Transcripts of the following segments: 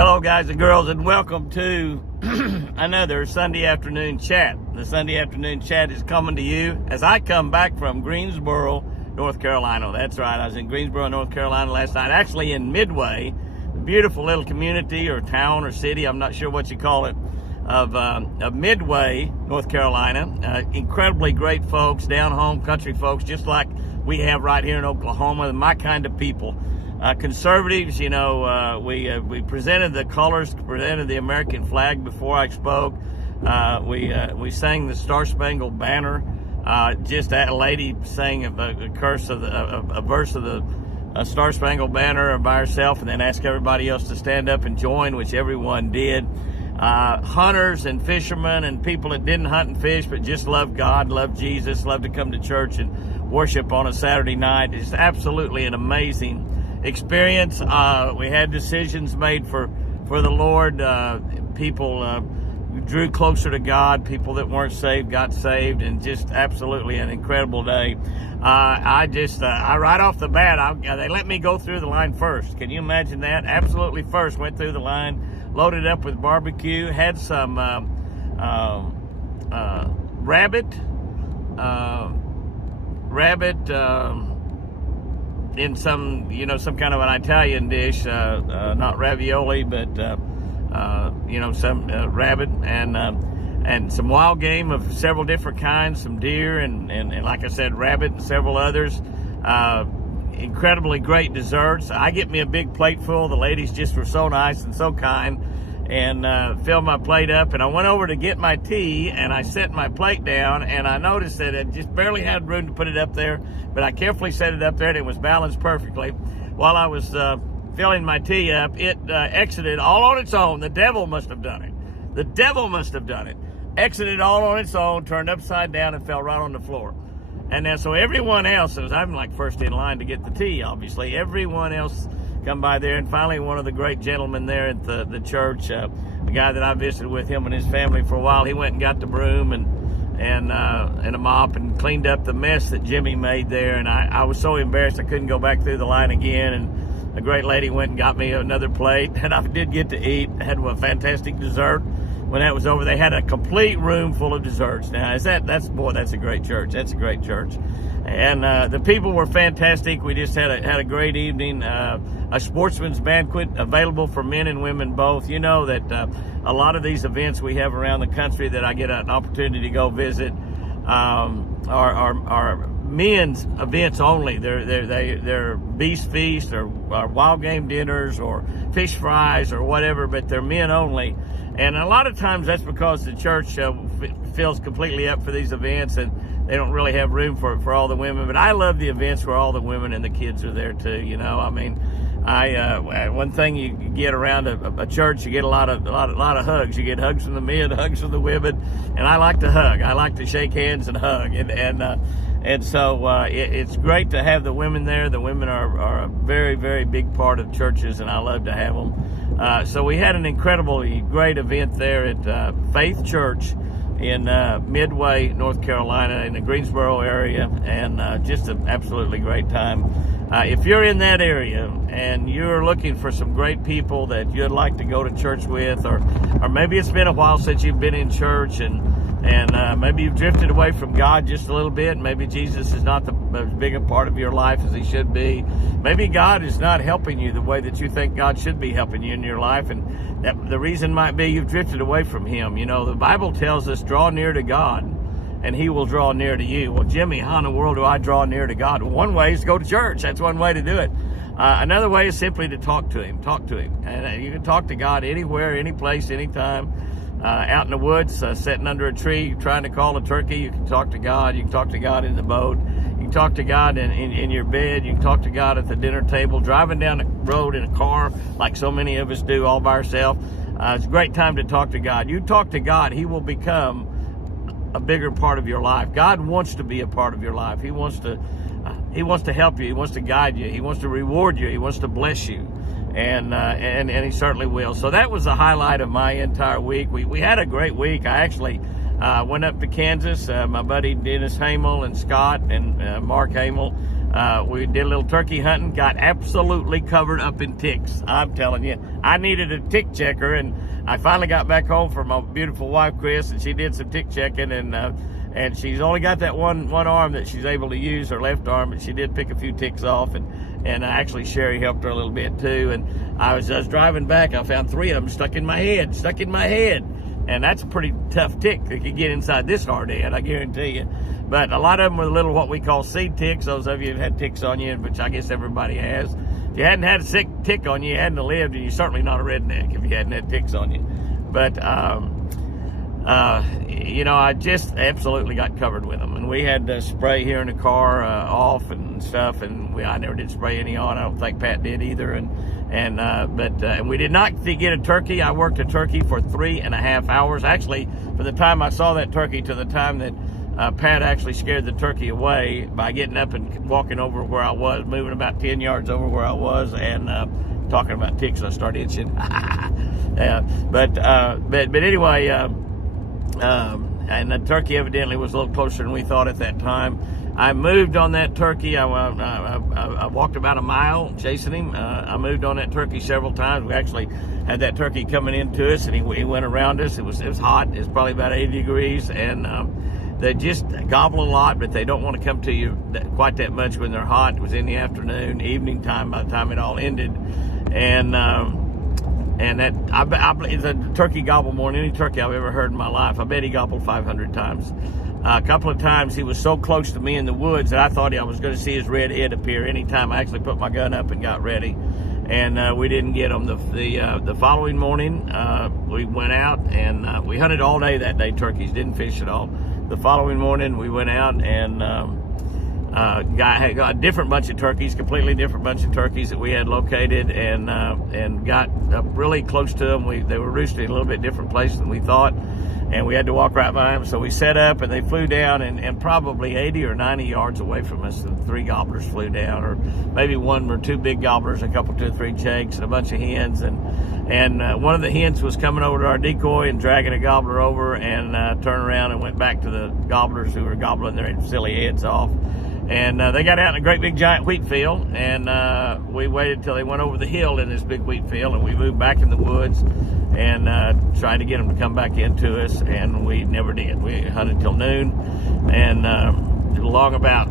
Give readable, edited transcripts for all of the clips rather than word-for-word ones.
Hello guys and girls, and welcome to another Sunday afternoon chat. The Sunday afternoon chat is coming to you as I come back from Greensboro, North Carolina. That's right, I was in Greensboro, North Carolina last night, actually in Midway, a beautiful little community or town or city, I'm not sure what you call it, of Midway, North Carolina. Incredibly great folks, down home country folks, just like we have right here in Oklahoma, my kind of people. Conservatives, you know, we presented the colors, presented the American flag before I spoke. We sang the Star Spangled Banner. Just a lady sang a verse of the Star Spangled Banner by herself, and then asked everybody else to stand up and join, which everyone did. Hunters and fishermen and people that didn't hunt and fish but just love God, love Jesus, love to come to church and worship on a Saturday night. It's absolutely an amazing experience. We had decisions made for the Lord. People drew closer to God. People that weren't saved got saved, and just absolutely an incredible day. I right off the bat, they let me go through the line first. Can you imagine that? Absolutely first, went through the line, loaded up with barbecue, had some rabbit in some kind of an Italian dish, not ravioli, but some rabbit and some wild game of several different kinds, some deer and like I said, rabbit and several others. Incredibly great desserts. I get me a big plate full. The ladies just were so nice and so kind, and filled my plate up, and I went over to get my tea, and I set my plate down, and I noticed that it just barely had room to put it up there, but I carefully set it up there, and it was balanced perfectly. While I was filling my tea up, it exited all on its own. The devil must have done it. The devil must have done it. Exited all on its own, turned upside down, and fell right on the floor. And then so everyone else, I'm like first in line to get the tea, obviously. Everyone else come by there, and finally one of the great gentlemen there at the church, the guy that I visited with, him and his family for a while, he went and got the broom and a mop and cleaned up the mess that Jimmy made there, and I was so embarrassed I couldn't go back through the line again, and a great lady went and got me another plate, and I did get to eat. I had a fantastic dessert. When that was over, they had a complete room full of desserts. Now, that's a great church. That's a great church. And the people were fantastic. We just had a great evening. A sportsman's banquet available for men and women both. You know that a lot of these events we have around the country that I get an opportunity to go visit are men's events only. They're beast feasts or wild game dinners or fish fries or whatever, but they're men only. And a lot of times that's because the church fills completely up for these events, and they don't really have room for all the women. But I love the events where all the women and the kids are there too. You know, I mean, one thing you get around a church, you get a lot of hugs. You get hugs from the men, hugs from the women, and I like to hug. I like to shake hands and hug, and so it's great to have the women there. The women are a very, very big part of churches, and I love to have them. So we had an incredibly great event there at Faith Church in Midway, North Carolina, in the Greensboro area, and just an absolutely great time. If you're in that area and you're looking for some great people that you'd like to go to church with, or maybe it's been a while since you've been in church, and maybe you've drifted away from God just a little bit. Maybe Jesus is not as big a part of your life as he should be. Maybe God is not helping you the way that you think God should be helping you in your life, and the reason might be you've drifted away from him. You know, the Bible tells us, draw near to God, and he will draw near to you. Well, Jimmy, how in the world do I draw near to God? Well, one way is to go to church. That's one way to do it. Another way is simply to talk to him. And you can talk to God anywhere, any place, anytime. Out in the woods, sitting under a tree, trying to call a turkey, you can talk to God. You can talk to God in the boat. You can talk to God in your bed. You can talk to God at the dinner table, driving down the road in a car like so many of us do all by ourselves. It's a great time to talk to God. You talk to God, he will become a bigger part of your life. God wants to be a part of your life. He wants to help you. He wants to guide you. He wants to reward you. He wants to bless you. And he certainly will. So that was the highlight of my entire week. We had a great week. I actually went up to Kansas. My buddy Dennis Hamel and Scott and Mark Hamel, we did a little turkey hunting, got absolutely covered up in ticks. I'm telling you, I needed a tick checker, and I finally got back home from my beautiful wife, Chris, and she did some tick checking, and she's only got that one arm that she's able to use, her left arm, but she did pick a few ticks off, and actually Sherry helped her a little bit too. And I was driving back, I found 3 of them stuck in my head. And that's a pretty tough tick that could get inside this hard head, I guarantee you. But a lot of them were little what we call seed ticks. Those of you who've had ticks on you, which I guess everybody has. If you hadn't had a sick tick on you, you hadn't lived, and you're certainly not a redneck if you hadn't had ticks on you. But, you know, I just absolutely got covered with them. And we had to spray here in the car off and stuff, and I never did spray any on. I don't think Pat did either. And we did not get a turkey. I worked a turkey for 3.5 hours. Actually, from the time I saw that turkey to the time that Pat actually scared the turkey away by getting up and walking over where I was, moving about 10 yards over where I was, and talking about ticks, I started itching. But anyway, and the turkey evidently was a little closer than we thought at that time. I moved on that turkey. I walked about a mile chasing him. I moved on that turkey several times. We actually had that turkey coming into us, and he went around us. It was hot. It was probably about 80 degrees, and they just gobble a lot, but they don't want to come to you quite that much when they're hot. It was in the afternoon, evening time by the time it all ended, and that the turkey gobbled more than any turkey I've ever heard in my life. I bet he gobbled 500 times. A couple of times he was so close to me in the woods that I thought I was going to see his red head appear anytime I actually put my gun up and got ready. And we didn't get him. The following morning, we went out and we hunted all day that day. Turkeys, didn't fish at all. The following morning, we went out and got a different bunch of turkeys, completely different bunch of turkeys that we had located, and got up really close to them. They were roosting in a little bit different place than we thought, and we had to walk right by them. So we set up, and they flew down, and probably 80 or 90 yards away from us, the 3 gobblers flew down, or maybe 1 or 2 big gobblers, a couple, 2 or 3 jakes, and a bunch of hens, and one of the hens was coming over to our decoy and dragging a gobbler over, and turned around and went back to the gobblers who were gobbling their silly heads off. And they got out in a great big giant wheat field, and we waited till they went over the hill in this big wheat field, and we moved back in the woods and tried to get them to come back into us, and we never did. We hunted till noon, and along about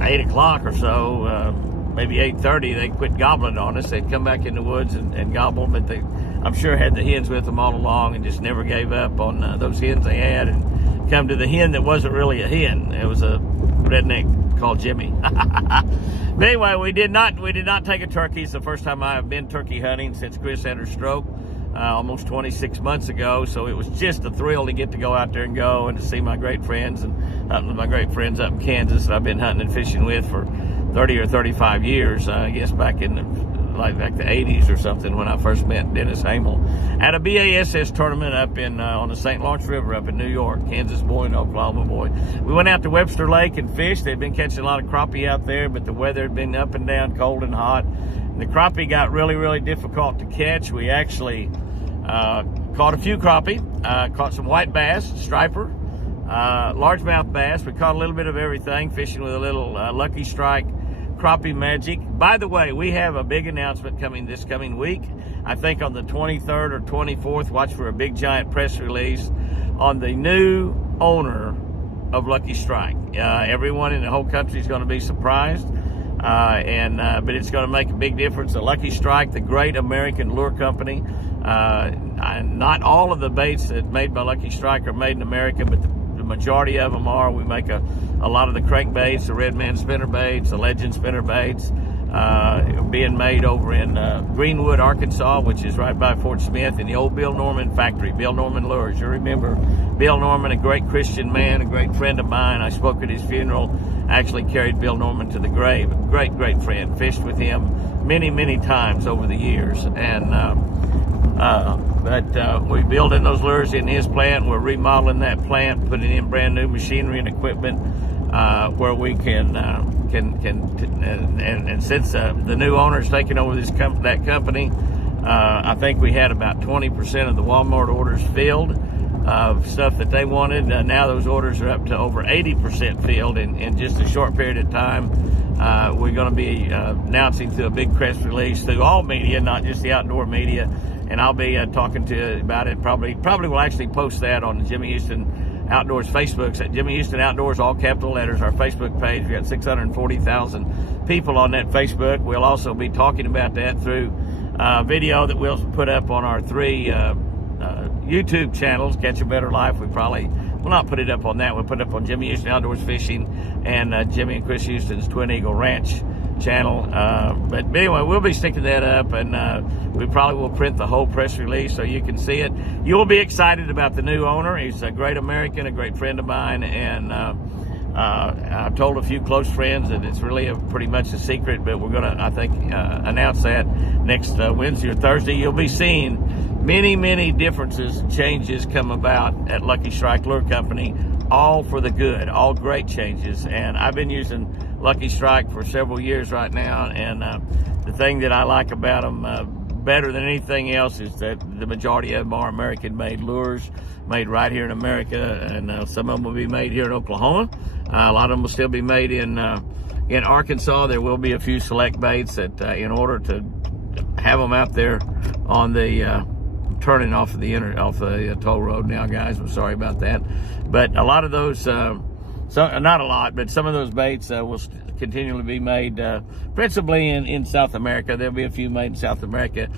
8 o'clock or so, maybe 8:30, they quit gobbling on us. They'd come back in the woods and gobble, but they, I'm sure, had the hens with them all along and just never gave up on those hens they had, and come to the hen that wasn't really a hen. It was a redneck called Jimmy. But anyway, we did not take a turkey. It's the first time I have been turkey hunting since Chris had her stroke almost 26 months ago. So it was just a thrill to get to go out there and go and to see my great friends and hunting with my great friends up in Kansas that I've been hunting and fishing with for 30 or 35 years. I guess back in the 80s or something when I first met Dennis Hamel at a BASS tournament up in on the St. Lawrence River up in New York. Kansas boy and Oklahoma boy. We went out to Webster Lake and fished. They'd been catching a lot of crappie out there, but the weather had been up and down, cold and hot. And the crappie got really, really difficult to catch. We actually caught a few crappie, caught some white bass, striper, largemouth bass. We caught a little bit of everything, fishing with a little Lucky Strike crappie magic. By the way, we have a big announcement coming this coming week. I think on the 23rd or 24th, watch for a big giant press release on the new owner of Lucky Strike. Everyone in the whole country is going to be surprised, but it's going to make a big difference. The Lucky Strike, the great American lure company. Not all of the baits that made by Lucky Strike are made in America, but the majority of them are. We make a lot of the crankbaits, the Red Man spinner baits, the Legend spinner baits, being made over in Greenwood, Arkansas, which is right by Fort Smith, in the old Bill Norman factory, Bill Norman Lures. You remember Bill Norman, a great Christian man, a great friend of mine. I spoke at his funeral, actually carried Bill Norman to the grave. A great, great friend. Fished with him many, many times over the years. And we're building those lures in his plant. We're remodeling that plant, putting in brand new machinery and equipment where we can since the new owner's taking over that company, I think we had about 20% of the Walmart orders filled of stuff that they wanted. Now those orders are up to over 80% filled in just a short period of time. we're going to be announcing through a big press release through all media, not just the outdoor media. And I'll be talking to you about it. Probably will actually post that on the Jimmy Houston Outdoors Facebook. At Jimmy Houston Outdoors, all capital letters, our Facebook page. We got 640,000 people on that Facebook. We'll also be talking about that through video that we'll put up on our 3 YouTube channels. Catch a Better Life. We'll not put it up on that. We'll put it up on Jimmy Houston Outdoors Fishing and Jimmy and Chris Houston's Twin Eagle Ranch channel. But anyway, we'll be sticking that up, and we probably will print the whole press release so you can see it. You'll be excited about the new owner. He's a great American, a great friend of mine, and I've told a few close friends that it's really pretty much a secret, but we're going to, I think, announce that next Wednesday or Thursday. You'll be seeing many differences and changes come about at Lucky Strike Lure Company, all for the good, all great changes. And I've been using Lucky Strike for several years right now, and the thing that I like about them better than anything else is that the majority of them are American-made lures, made right here in America, and some of them will be made here in Oklahoma. A lot of them will still be made in Arkansas. There will be a few select baits that, in order to have them out there on the turning off the toll road now, guys. I'm sorry about that, but a lot of those. Not a lot, but some of those baits will continually be made principally in South America. There'll be a few made in South America.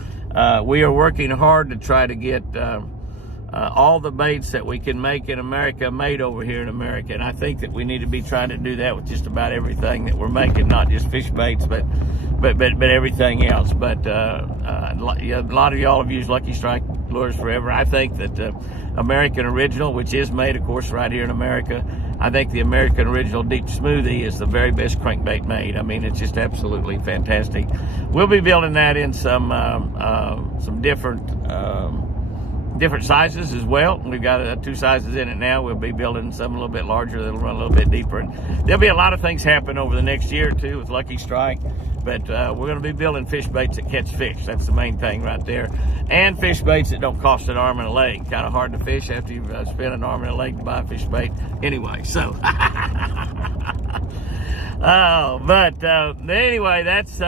We are working hard to try to get all the baits that we can make in America made over here in America, and I think that we need to be trying to do that with just about everything that we're making, not just fish baits, but everything else. But a lot of y'all have used Lucky Strike lures forever. I think that American Original, which is made, of course, right here in America, I think the American Original Deep Smoothie is the very best crankbait made. I mean, it's just absolutely fantastic. We'll be building that in some different sizes as well. We've got 2 sizes in it now. We'll be building some a little bit larger that'll run a little bit deeper. And there'll be a lot of things happen over the next year or two with Lucky Strike. But we're going to be building fish baits that catch fish. That's the main thing right there. And fish baits that don't cost an arm and a leg. Kind of hard to fish after you've spent an arm and a leg to buy a fish bait. Anyway, so. Anyway, that's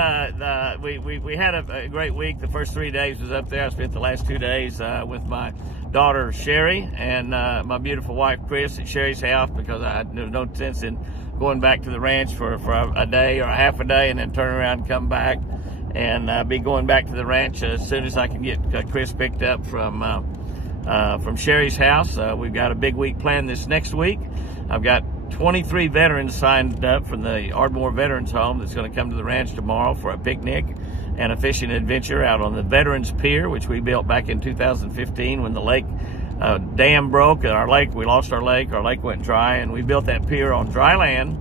we had a great week. The first 3 days was up there. I spent the last 2 days with my daughter Sherry and my beautiful wife Chris at Sherry's house, because I had no sense in going back to the ranch for a day or a half a day and then turn around and come back, and be going back to the ranch as soon as I can get Chris picked up from Sherry's house. We've got a big week planned this next week. I've got 23 veterans signed up from the Ardmore Veterans Home that's going to come to the ranch tomorrow for a picnic and a fishing adventure out on the Veterans Pier, which we built back in 2015 when the lake dam broke and we lost our lake went dry, and we built that pier on dry land,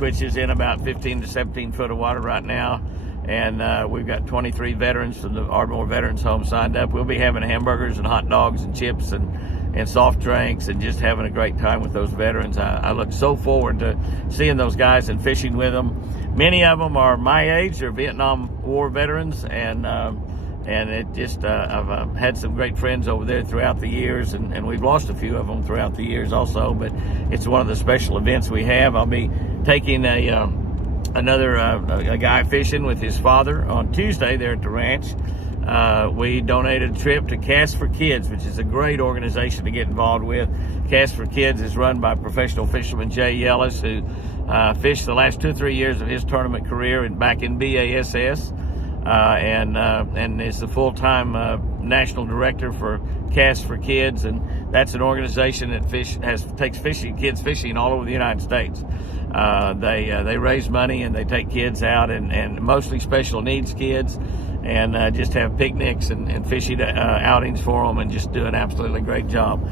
which is in about 15 to 17 foot of water right now. And we've got 23 veterans from the Ardmore Veterans Home signed up. We'll be having hamburgers and hot dogs and chips and soft drinks and just having a great time with those veterans. I look so forward to seeing those guys and fishing with them. Many of them are my age. They're Vietnam War veterans, and it just I've had some great friends over there throughout the years, and we've lost a few of them throughout the years also, but it's one of the special events we have. I'll be taking another guy fishing with his father on Tuesday there at the ranch. We donated a trip to Cast for Kids, which is a great organization to get involved with. Cast for Kids is run by professional fisherman Jay Ellis, who fished the last 2 or 3 years of his tournament career back in BASS, and is the full-time national director for Cast for Kids, and that's an organization that takes kids fishing all over the United States. They raise money and they take kids out, and mostly special needs kids, and just have picnics and fishing outings for them, and just do an absolutely great job.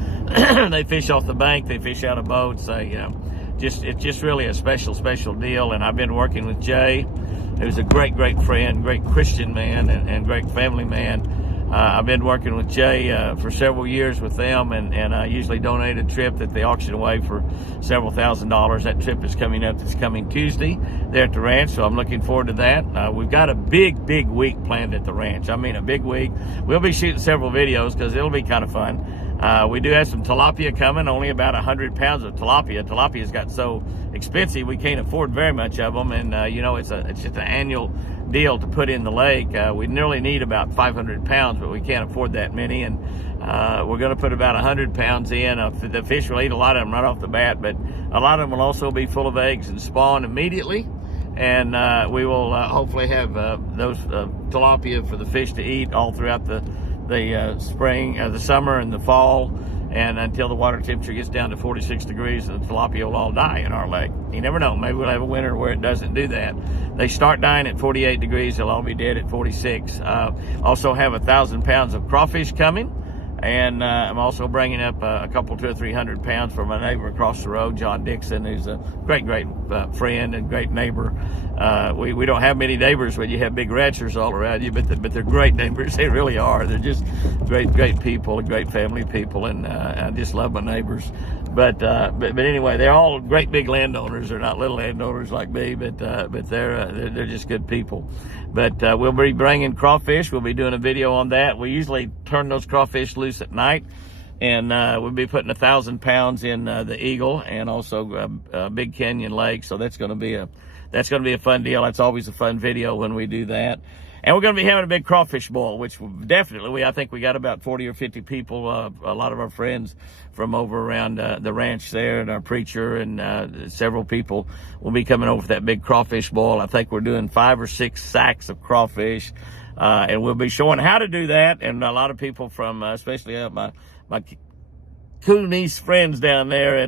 They fish off the bank, they fish out of boats. It's just really a special deal. And I've been working with Jay, who's a great friend, great Christian man, and great family man. I've been working with Jay for several years with them, and I usually donate a trip that they auction away for several $1,000s. That trip is coming up this coming Tuesday there at the ranch, so I'm looking forward to that. We've got a big week planned at the ranch. I mean, a big week. We'll be shooting several videos because it'll be kind of fun. We do have some tilapia coming, only about 100 pounds of tilapia. Tilapia's got so expensive we can't afford very much of them, and you know, it's just an annual deal to put in the lake. We nearly need about 500 pounds, but we can't afford that many, and we're going to put about 100 pounds in. The fish will eat a lot of them right off the bat, but a lot of them will also be full of eggs and spawn immediately. And we will hopefully have those tilapia for the fish to eat all throughout the spring, the summer, and the fall, and until the water temperature gets down to 46 degrees, and the tilapia will all die in our lake. You never know. Maybe we'll have a winter where it doesn't do that. They start dying at 48 degrees. They'll all be dead at 46. Also have 1,000 pounds of crawfish coming. And I'm also bringing up a couple, 200 or 300 pounds from my neighbor across the road, John Dixon, who's a great friend and great neighbor. We don't have many neighbors when you have big ranchers all around you, but they're great neighbors. They really are. They're just great people, great family people, and I just love my neighbors. But anyway, they're all great big landowners. They're not little landowners like me, but they're just good people. But we'll be bringing crawfish. We'll be doing a video on that. We usually turn those crawfish loose at night, and we'll be putting 1,000 pounds in the Eagle and also Big Canyon Lake. So that's going to be a fun deal. That's always a fun video when we do that. And we're going to be having a big crawfish boil, which definitely, I think we got about 40 or 50 people, a lot of our friends from over around the ranch there, and our preacher, and several people will be coming over for that big crawfish boil. I think we're doing 5 or 6 sacks of crawfish, and we'll be showing how to do that. And a lot of people from, especially my Coonese friends down there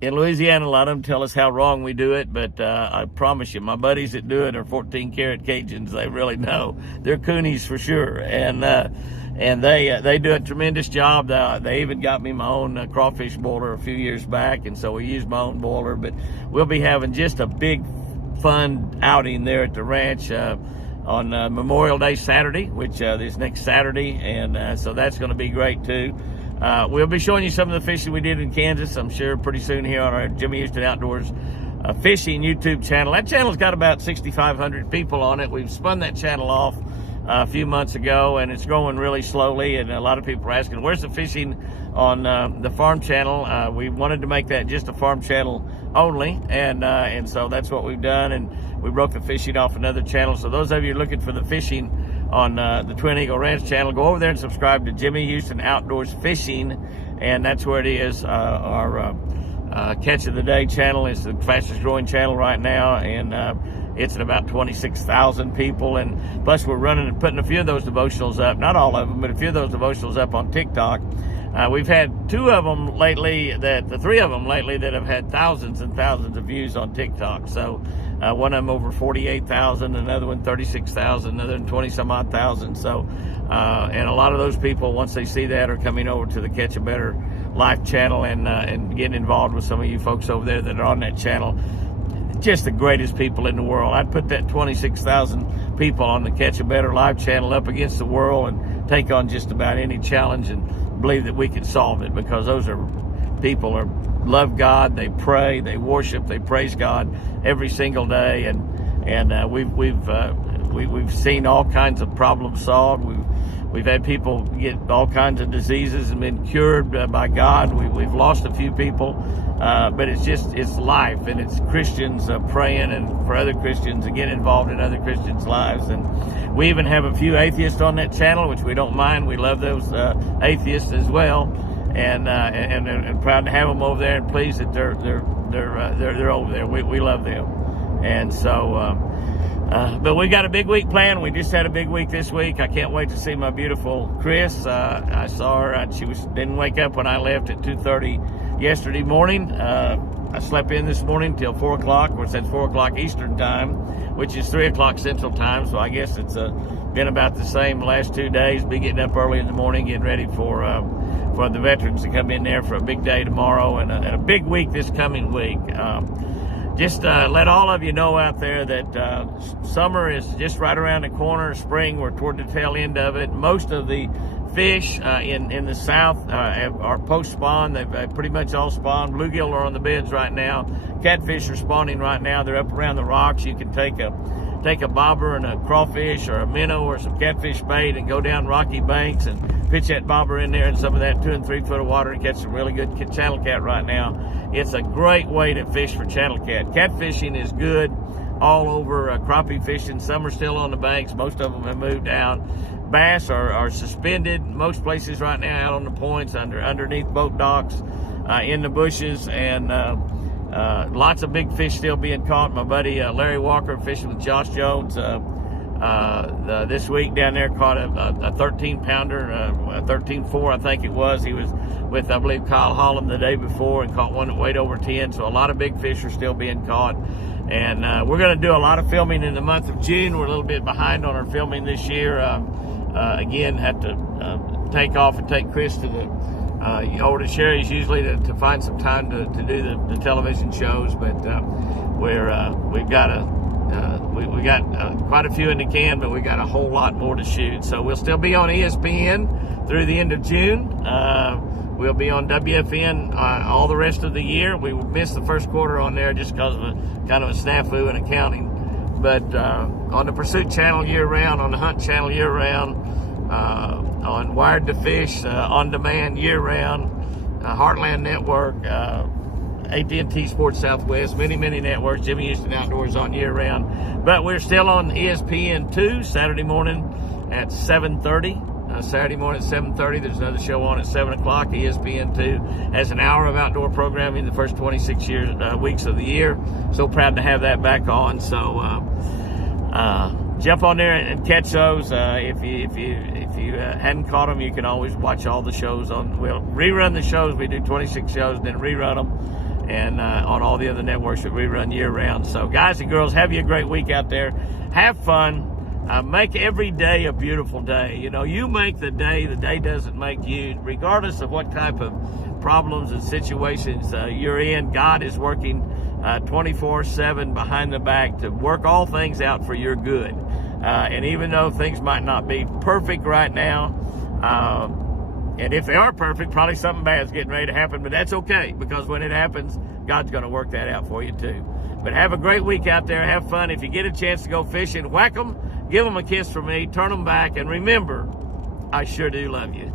in Louisiana, a lot of them tell us how wrong we do it, but I promise you, my buddies that do it are 14-karat Cajuns. They really know. They're Coonies for sure, and they do a tremendous job. They even got me my own crawfish boiler a few years back, and so we use my own boiler. But we'll be having just a big, fun outing there at the ranch on Memorial Day Saturday, which is next Saturday, and so that's going to be great too. We'll be showing you some of the fishing we did in Kansas, I'm sure, pretty soon here on our Jimmy Houston Outdoors Fishing YouTube channel. That channel's got about 6,500 people on it. We've spun that channel off a few months ago, and it's growing really slowly, and a lot of people are asking, where's the fishing on the farm channel? We wanted to make that just a farm channel only, and so that's what we've done, and we broke the fishing off another channel. So those of you looking for the fishing on the Twin Eagle Ranch channel, go over there and subscribe to Jimmy Houston Outdoors Fishing, and that's where it is. Our Catch of the Day channel is the fastest growing channel right now, and it's at about 26,000 people, and plus we're running and putting a few of those devotionals up, not all of them, but a few of those devotionals up on TikTok. We've had 2 of them lately, 3 of them lately that have had thousands and thousands of views on TikTok. So one of them over 48,000, another one 36,000, another one 20 some odd thousand. So, and a lot of those people, once they see that, are coming over to the Catch a Better Life channel and getting involved with some of you folks over there that are on that channel. Just the greatest people in the world. I'd put that 26,000 people on the Catch a Better Life channel up against the world and take on just about any challenge, and believe that we can solve it, because those are people who love God, they pray, they worship, they praise God every single day, and we've seen all kinds of problems solved. We've had people get all kinds of diseases and been cured by God. We've lost a few people, but it's life, and it's Christians praying and for other Christians and getting involved in other Christians' lives. And we even have a few atheists on that channel, which we don't mind. We love those atheists as well, and proud to have them over there, and pleased that they're over there. We love them, and so. But we got a big week planned. We just had a big week this week. I can't wait to see my beautiful Chris. I saw her. She didn't wake up when I left at 2:30 yesterday morning. I slept in this morning till 4 o'clock, or it's at 4 o'clock Eastern time, which is 3 o'clock Central time. So I guess it's been about the same the last 2 days. Be getting up early in the morning, getting ready for the veterans to come in there for a big day tomorrow, and a big week this coming week. Just let all of you know out there that summer is just right around the corner. Spring, we're toward the tail end of it. Most of the fish in the south are post-spawn. They've pretty much all spawned. Bluegill are on the beds right now. Catfish are spawning right now. They're up around the rocks. You can take a bobber and a crawfish or a minnow or some catfish bait and go down rocky banks and pitch that bobber in there in some of that 2 and 3 foot of water and catch some really good channel cat right now. It's a great way to fish for channel cat. Catfishing is good all over. Crappie fishing, some are still on the banks. Most of them have moved down. Bass are suspended most places right now, out on the points, underneath boat docks, in the bushes, and lots of big fish still being caught. My buddy Larry Walker fishing with Josh Jones this week down there caught a 13-pounder, a 13.4 I think it was. He was with, I believe, Kyle Holland the day before and caught one that weighed over 10. So a lot of big fish are still being caught. And we're going to do a lot of filming in the month of June. We're a little bit behind on our filming this year. Again, have to take off and take Chris to the over to Sherry's usually to find some time to do the television shows. But we've got we got quite a few in the can, but we got a whole lot more to shoot. So we'll still be on ESPN through the end of June. We'll be on WFN all the rest of the year. We missed the first quarter on there just because of kind of a snafu in accounting. But on the Pursuit channel year-round, on the Hunt channel year-round, on Wired to Fish, On Demand year-round, Heartland Network, AT&T Sports Southwest, many networks. Jimmy Houston Outdoors on year-round. But we're still on ESPN2 Saturday morning at 7:30. Saturday morning at 7:30. There's another show on at 7 o'clock. ESPN2 has an hour of outdoor programming the first 26 weeks of the year. So proud to have that back on. So jump on there and catch those. If you hadn't caught them, you can always watch all the shows on. We'll rerun the shows. We do 26 shows, then rerun them, and on all the other networks that rerun year round. So guys and girls, have you a great week out there. Have fun. Make every day a beautiful day. You know, you make the day doesn't make you. Regardless of what type of problems and situations you're in, God is working 24/7 behind the back to work all things out for your good. And even though things might not be perfect right now, and if they are perfect, probably something bad's getting ready to happen, but that's okay, because when it happens, God's going to work that out for you too. But have a great week out there. Have fun. If you get a chance to go fishing, whack them. Give them a kiss from me, turn them back, and remember, I sure do love you.